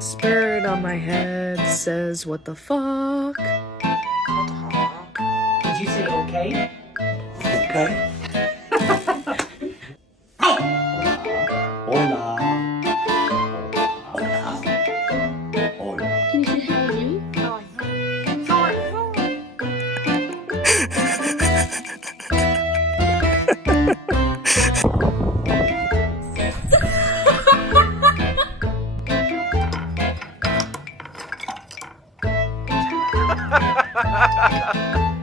Spirit on my head says, what the fuck? Did you say okay? Okay. Hola. Hola. Hola. Can you say how are you? Ha ha ha ha!